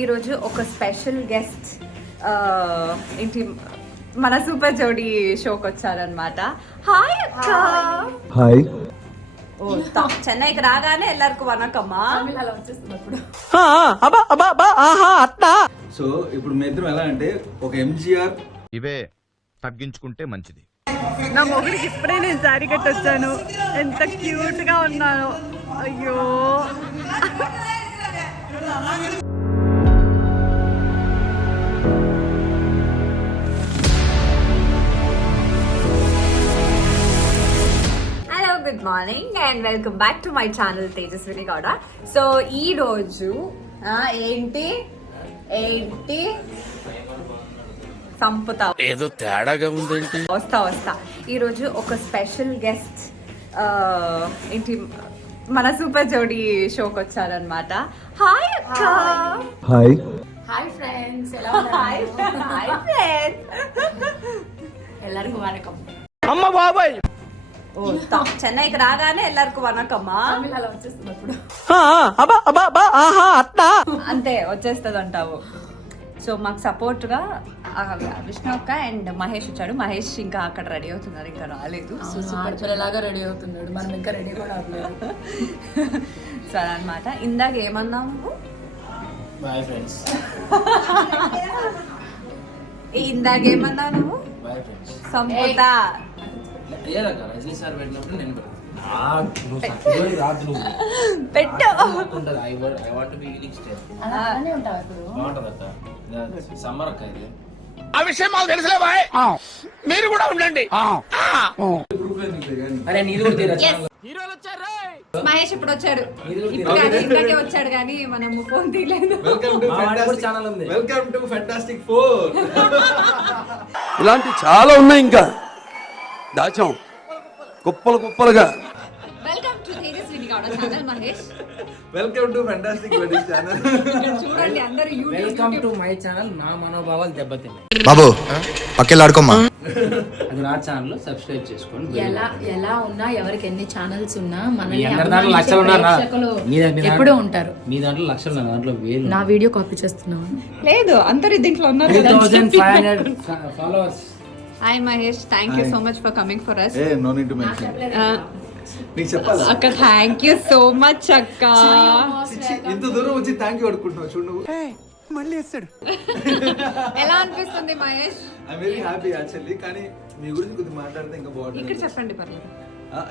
ఈరోజు ఒక special guest ఏంటి మన సూపర్ జోడీ షోకి వచ్చారనమాట. హాయ్ అక్క. హాయ్. ఓ చెన్నైకి రాగానే ఎల్లరికి వనకమ్మా. సో ఇప్పుడు మీ ఇద్దరం ఎలా అంటే ఒక ఎంజీఆర్ ఇవే తగ్గించుకుంటే మంచిది. నా మొగుడికి ఇప్పుడే నేను శారీ కట్టి వచ్చాను. ఎంత క్యూట్ గా ఉన్నాను. అయ్యో good morning and welcome back to my channel Tejaswini Gowda. So ఈ రోజు ఏంటి ఏంటి సంపుతా ఏదో తేడాగా ఉందేంటి. వస్తా ఈరోజు ఒక స్పెషల్ గెస్ట్ ఏంటి మన సూపర్ జోడీ షోకి వచ్చారనమాట. హాయ్ అక్క. హాయ్. హాయ్ ఫ్రెండ్స్, ఎలా హాయ్ ఫ్రెండ్స్. ಎಲ್ಲರಿಗೂ వనకం. అమ్మ బాబాయ్. ఓ చెన్నైకి రాగానే ఎల్లరికి వనకమ్మా. అలా వచ్చేస్తున్నప్పుడు అంతే వచ్చేస్తుంది అంటావు. సో మాకు సపోర్ట్ గా విష్ణు అక్క అండ్ మహేష్ వచ్చాడు. మహేష్ ఇంకా అక్కడ రెడీ అవుతున్నారు, ఇంకా రాలేదు. సూపర్ పిల్లలాగా రెడీ అవుతున్నాడు, మనం ఇంకా రెడీ కూడా అవ్వలేదు. సరే అనమాట. ఇందాక ఏమన్నావు నువ్వు? Boy friends. ఇందాక ఏమన్నావు నువ్వు? Boy friends. సంపుతా అయ్యాక రజనీ సార్ పెట్టినప్పుడు నేను పెట్టు. అలానే ఉంటావు ఇప్పుడు. బాగుంటదట. సమ్మర్ అక్క ఇది. ఆ విషయం మాకు తెలుసులే బాయ్. మీరు కూడా ఉండండి. అరే నీది కూడా తీరా. హీరోలు వచ్చారు. మహేష్ ఇప్పుడు వచ్చాడు. ఇప్పుడు కానీ ఇందాకే వచ్చాడు కానీ మనం ఫోన్ తీయలేదు. ఛానల్ ఉంది. Welcome to fantastic 4. ఇలాంటి చాలా ఉన్నాయి, ఇంకా దాచాం కుప్పలు కుప్పలుగా. Welcome to Tejaswini Gowda channel Mahesh. Welcome to fantastic wedding channel. చూడండి అందరూ వెల్కమ్ టు మై ఛానల్. నా మనోభావాలు దెబ్బతిన్నాయి బాబు పక్కెళ్ళాడుకోమ్మా. అది నా ఛానల్ సబ్స్క్రైబ్ చేసుకోండి. ఎలా ఉన్నా ఎవరికి ఎన్ని ఛానల్స్ ఉన్నా మీ అందరి దాంట్లో లక్షలు ఉన్నారా? ఎప్పుడూ ఉంటారు. మీ దాంట్లో లక్షలు ఉన్నారు, దాంట్లో వేలు. నా వీడియో కాపీ చేస్తున్నాను. లేదు అందరు దీంట్లో ఉన్నారు. 2500 followers. Hi Mahesh, thank you so much for coming for us. A no need to mention. నీకు చెప్పాలా అక్క? థ్యాంక్ యూ సో మచ్ అక్క. ఇంత దూరం వచ్చి థ్యాంక్ యూ అనుకుంటున్నావు చూడు నువ్వు. మళ్ళీ వేస్తాడు. ఎలా అనిపిస్తుంది Mahesh? I very happy actually. కానీ మీ గురించి కొద్దిగా మాట్లాడితే ఇంకా ఇక్కడ బాగుంటుంది. చెప్పండి పర్లేదు.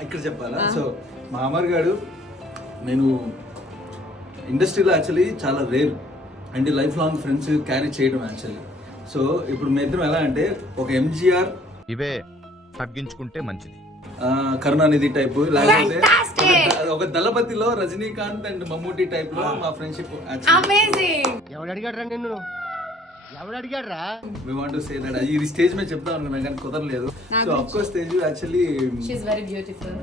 ఇక్కడ చెప్పాలా? సో మా అమర్ గారు నేను ఇండస్ట్రీలో యాక్చువల్లీ చాలా rare and life long friends carry చేయడం యాక్చువల్లీ. సో ఇప్పుడు మీ ఇద్దరం ఎలా అంటే ఒక ఎంజీఆర్ ఇవే తగ్గించుకుంటే మంచిది. కరుణానిధి టైప్, లేకపోతే ఒక దళపతిలో రజనీకాంత్ అండ్ మమ్మూటి టైప్ లో మా ఫ్రెండ్షిప్. ఎవడు అడిగాడు నిన్ను? ఎవడు అడిగాడ్రా? We want to say that. ఇది స్టేజ్ మీద చెప్తా అనుకున్నా కానీ కుదరలేదు. So of course stage actually she is very beautiful.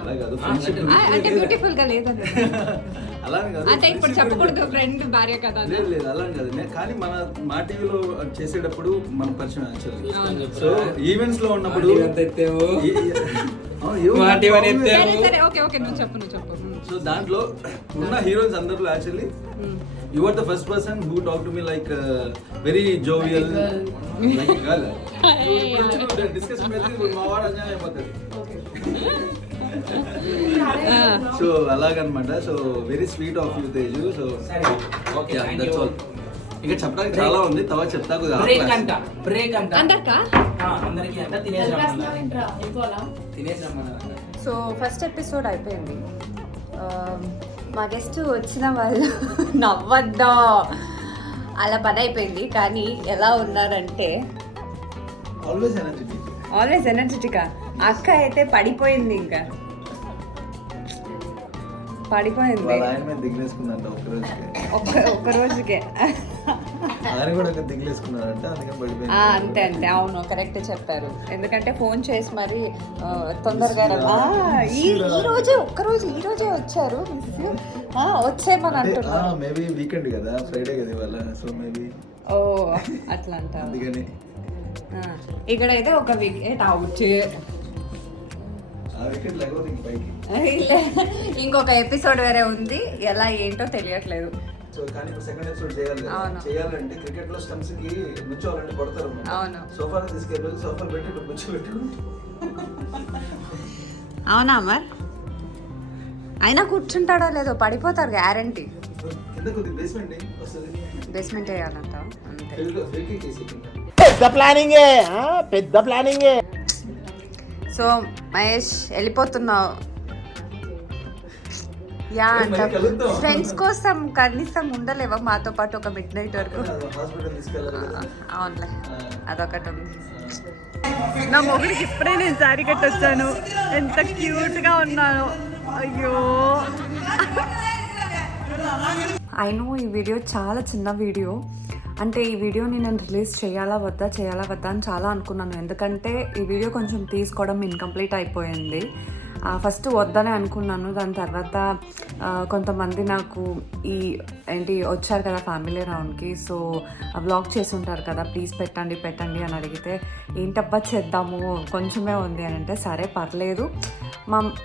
అలా కాదు ఫ్రెండ్షిప్ అంటే బ్యూటిఫుల్ గా లేదండి. అలానే కాదు. అంటే ఇప్పుడు చెప్పకూడదు ఫ్రెండ్ భార్య కదా. లేదు అలానే కాదు. కానీ మా టీవీలో చేసేటప్పుడు మన పరిచయం యాక్చువల్లీ. సో ఈవెంట్స్ లో ఉన్నప్పుడు సరే ఓకే ఓకే నువ్వు చెప్పు. సో దాంట్లో ఉన్న హీరోయిన్స్ అందరిలో actually you are the first person who talked to me like very jovial, like a girl. Discussion meeting మా వాడు అన్యాయం అయిపోతుంది. సో అలాగనమాట. So very sweet of you Teju. So okay that's all. ఇంకా చెప్పడానికి చాలా ఉంది, తర్వాత చెప్తా. బ్రేక్ అంట అందరిక అందరికి అంట తినేసామన్నారు. సో ఫస్ట్ ఎపిసోడ్ అయిపోయింది. మా గెస్ట్ వచ్చిన వాళ్ళు నవ్వద్దా అలా పని అయిపోయింది. కానీ ఎలా ఉన్నారంటే ఆల్వేస్ ఎనర్జెటిక్. అక్క అయితే పడిపోయింది, ఇంకా పడిపోయింది దిగిలేసుకుందంట ఒక్క రోజుకే. అంతే అంతే అవును కరెక్ట్ చెప్పారు. ఎందుకంటే ఫోన్ చేసి మరి తొందరగా ఈ రోజే వచ్చారు. వచ్చేమని అంటున్నారు. మేబీ వీకెండ్ కదా, ఫ్రైడే కదా ఇవాళ. సో మేబీ ఓ అట్లా అంటారు. ఇక్కడైతే ఒక వికెట్ అవుట్. ఇంకొక ఎపిసోడ్ వేరే ఉంది, ఎలా ఏంటో తెలియట్లేదు. సో కానీ ఇప్పుడు సెకండ్ ఎపిసోడ్ చేయాలి కదా, అవును. చేయాలంటే క్రికెట్ లో స్టంప్స్ కి నుంచోవాలంటే కొడతారు అవును. సోఫాకి తీసుకెళ్ళి సోఫాలు పెట్టి ఇక్కడ కూర్చోబెట్టి అవునా అమర్? అయినా కూర్చుంటాడో లేదో, పడిపోతారు గ్యారంటీ. కింద కొద్ది బేస్మెంట్ వస్తుంది, బేస్మెంట్ వేయాలంట అంతే. ఫిల్కి కేసి పెద్ద ప్లానింగే పెద్ద ప్లానింగే. సో మహేష్ వెళ్ళిపోతున్నావు. యా అంట ఫ్రెండ్స్ కోసం కనీసం ఉండలేవా మాతో పాటు ఒక మిడ్ నైట్ వరకు? హాస్పిటల్ తీసుకెళ్ళాలి కదా. అవునులే, అదొకటి ఉంది. నా మొగుడికి ఇప్పుడే నేను శారీ కట్టొచ్చాను, ఎంత క్యూట్గా ఉన్నాను. అయ్యో ఐ నో ఈ వీడియో చాలా చిన్న వీడియో, అంటే ఈ వీడియోని నేను రిలీజ్ చేయాలా వద్దా అని చాలా అనుకున్నాను. ఎందుకంటే ఈ వీడియో కొంచెం తీసుకోవడం ఇన్కంప్లీట్ అయిపోయింది. ఫస్ట్ వద్దనే అనుకున్నాను, దాని తర్వాత కొంతమంది నాకు ఈ వచ్చారు కదా ఫ్యామిలీ రౌండ్కి, సో వ్లాగ్ చేసి ఉంటారు కదా, ప్లీజ్ పెట్టండి అని అడిగితే ఏంటబ్బా చేద్దాము కొంచెమే ఉంది అని అంటే, సరే పర్లేదు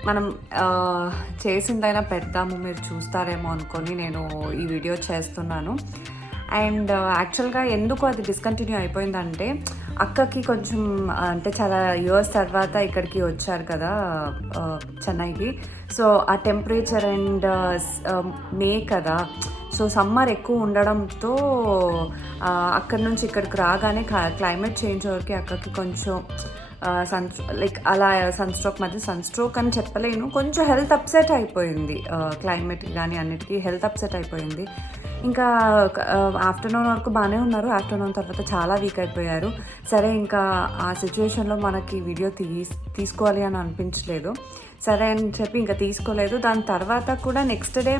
మనం చేసిందైనా పెడదాము మీరు చూస్తారేమో అనుకొని నేను ఈ వీడియో చేస్తున్నాను. అండ్ యాక్చువల్గా ఎందుకు అది డిస్కంటిన్యూ అయిపోయిందంటే, అక్కకి కొంచెం అంటే చాలా ఇయర్స్ తర్వాత ఇక్కడికి వచ్చారు కదా చెన్నైకి. సో ఆ టెంపరేచర్ అండ్ మే కదా, సో సమ్మర్ ఎక్కువ ఉండడంతో అక్కడి నుంచి ఇక్కడికి రాగానే క్లైమేట్ చేంజ్ వరకు అక్కకి కొంచెం అలా సన్స్ట్రోక్ అని చెప్పలేను, కొంచెం హెల్త్ అప్సెట్ అయిపోయింది. క్లైమేట్కి కానీ అన్నిటికీ హెల్త్ అప్సెట్ అయిపోయింది. ఇంకా ఆఫ్టర్నూన్ వరకు బాగానే ఉన్నారు, ఆఫ్టర్నూన్ తర్వాత చాలా వీక్ అయిపోయారు. సరే ఇంకా ఆ సిచ్యువేషన్లో మనకి వీడియో తీసుకోవాలి అని అనిపించలేదు, సరే అని చెప్పి ఇంకా తీసుకోలేదు. దాని తర్వాత కూడా నెక్స్ట్ డే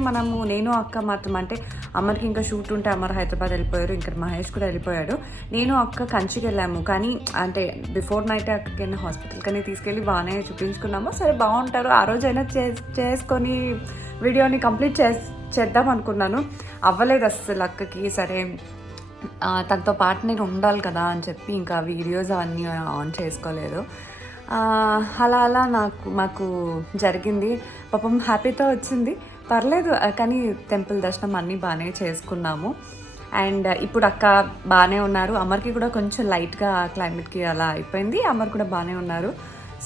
నేను అక్క మాత్రం, అంటే అమ్మకి ఇంకా షూట్ ఉంటే అమ్మర్ హైదరాబాద్ వెళ్ళిపోయారు, ఇంకా మహేష్ కూడా వెళ్ళిపోయాడు. నేను అక్క కంచికి వెళ్ళాము, కానీ అంటే బిఫోర్ నైట్ అక్కకి హాస్పిటల్ కానీ తీసుకెళ్ళి బాగానే చూపించుకున్నాము. సరే బాగుంటారు, ఆ రోజైనా చేసుకొని వీడియోని కంప్లీట్ చేద్దాం అనుకున్నాను, అవ్వలేదు అస్సలు అక్కకి. సరే తనతో పాటు నేను ఉండాలి కదా అని చెప్పి ఇంకా వీడియోస్ అవన్నీ ఆన్ చేసుకోలేదు. అలా మాకు జరిగింది. పాపం హ్యాపీతో వచ్చింది, పర్లేదు. కానీ టెంపుల్ దర్శనం అన్నీ బాగానే చేసుకున్నాము. అండ్ ఇప్పుడు అక్క బాగానే ఉన్నారు, అమర్కి కూడా కొంచెం లైట్గా క్లైమేట్కి అలా అయిపోయింది, అమర్ కూడా బాగానే ఉన్నారు.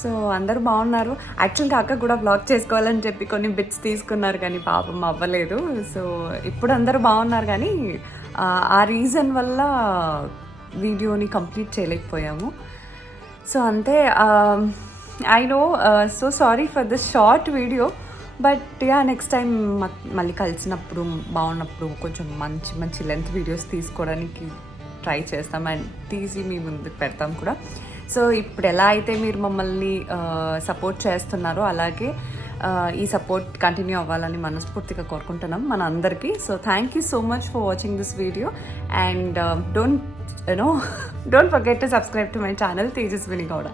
సో అందరూ బాగున్నారు. యాక్చువల్గా అక్క కూడా బ్లాగ్ చేసుకోవాలని చెప్పి కొన్ని బిట్స్ తీసుకున్నారు, కానీ పాపం అవ్వలేదు. సో ఇప్పుడు అందరూ బాగున్నారు, కానీ ఆ రీజన్ వల్ల వీడియోని కంప్లీట్ చేయలేకపోయాము. సో అంతే. I know, so sorry for the short video, but next time మళ్ళీ కలిసినప్పుడు బాగున్నప్పుడు కొంచెం మంచి లెంత్ వీడియోస్ తీసుకోవడానికి ట్రై చేస్తాం అండ్ తీసి మీ ముందుకు పెడతాం కూడా. సో ఇప్పుడు ఎలా అయితే మీరు మమ్మల్ని సపోర్ట్ చేస్తున్నారో అలాగే ఈ సపోర్ట్ కంటిన్యూ అవ్వాలని మనస్ఫూర్తిగా కోరుకుంటున్నాం మన అందరికీ. So thank you so much for watching this video and don't forget to subscribe to my channel Tejaswini Gowda.